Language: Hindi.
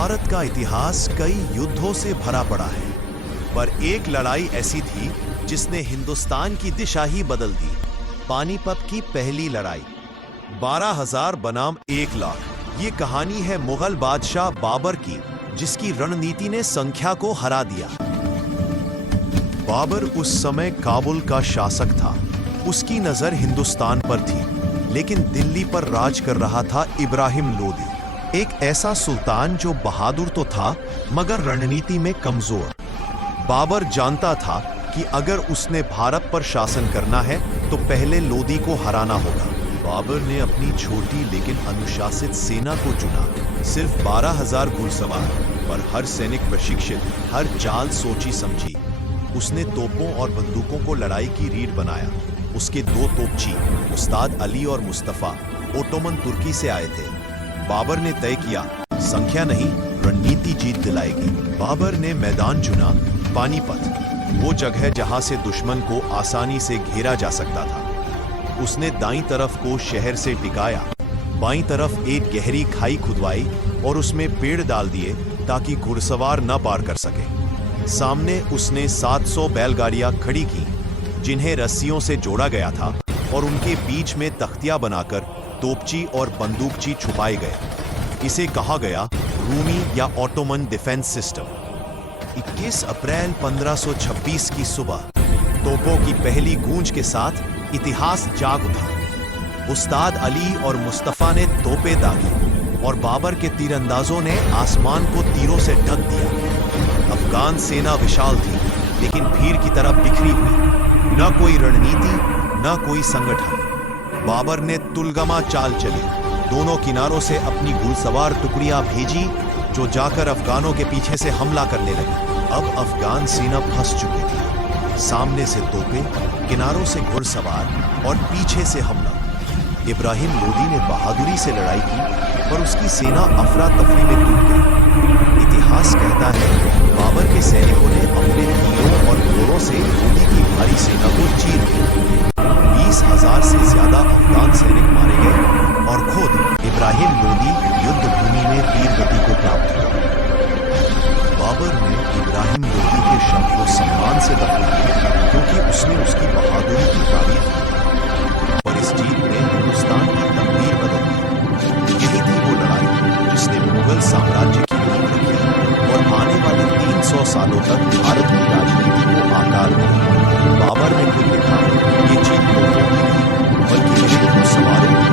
भारत का इतिहास कई युद्धों से भरा पड़ा है, पर एक लड़ाई ऐसी थी जिसने हिंदुस्तान की दिशा ही बदल दी। पानीपत की पहली लड़ाई। 12,000 बनाम 1 लाख। ये कहानी है मुगल बादशाह बाबर की, जिसकी रणनीति ने संख्या को हरा दिया। बाबर उस समय काबुल का शासक था। उसकी नजर हिंदुस्तान पर थी, लेकिन दिल्ली पर राज कर रहा था इब्राहिम लोदी, एक ऐसा सुल्तान जो बहादुर तो था मगर रणनीति में कमजोर। बाबर जानता था कि अगर उसने भारत पर शासन करना है तो पहले लोदी को हराना होगा। बाबर ने अपनी छोटी लेकिन अनुशासित सेना को चुना। सिर्फ 12,000 घुड़सवार, पर हर सैनिक प्रशिक्षित, हर चाल सोची समझी। उसने तोपों और बंदूकों को लड़ाई की रीढ़ बनाया। उसके 2 तोपची, उस्ताद अली और मुस्तफा, ओटोमन तुर्की से आए थे। बाबर ने तय किया, संख्या नहीं, रणनीति जीत दिलाएगी। बाबर ने मैदान चुना, पानीपत, वो जगह जहां से दुश्मन को आसानी से घेरा जा सकता था। उसने दाईं तरफ को शहर से टिकाया, बाईं तरफ एक गहरी खाई खुदवाई और उसमें पेड़ डाल दिए ताकि घुड़सवार न पार कर सके। सामने उसने 700 बैलगाड़ियां खड़ी की, जिन्हें रस्सियों से जोड़ा गया था, और उनके बीच में तख्तियां बनाकर तोपची और बंदूकची छुपाए गए। इसे कहा गया रूमी या ऑटोमन डिफेंस सिस्टम। 21 अप्रैल 1526 की सुबह तोपों की पहली गूंज के साथ इतिहास जाग उठा। उस्ताद अली और मुस्तफा ने तोपें दागी और बाबर के तीरंदाजों ने आसमान को तीरों से ढक दिया। अफगान सेना विशाल थी, लेकिन भीड़ की तरह बिखरी हुई। न कोई रणनीति, न कोई संगठन। बाबर ने तुलगमा चाल चली, दोनों किनारों से अपनी घुड़सवार टुकड़ियां भेजी, जो जाकर अफगानों के पीछे से हमला करने लगी। अब अफगान सेना फंस चुकी थी। सामने से तोपें, किनारों से घुड़सवार और पीछे से हमला। इब्राहिम लोदी ने बहादुरी से लड़ाई की, पर उसकी सेना अफरा तफरी में टूट गई। इतिहास कहता है, बाबर के सैनिकों ने अपने तीरों और घोड़ों से लोदी की भारी सेना को चीर दिया। 20,000 से ज्यादा अफगान सैनिक मारे गए और खुद इब्राहिम लोदी युद्ध भूमि में वीरगति को प्राप्त हुआ। बाबर ने इब्राहिम लोदी के शव को सम्मान से दफनाया, क्योंकि उसने उसकी बहादुरी की तारीफ की। पर इस जीत ने हिंदुस्तान की तकदीर बदल दी। यही थी वो लड़ाई जिसने मुगल साम्राज्य की नींव रखी और आने वाले 300 सालों तक भारत की राजनीति को आकार दिया। बाबर ने खुद लिखा, ये जीत तोपों की नहीं, बल्कि मेरे घुड़सवारों की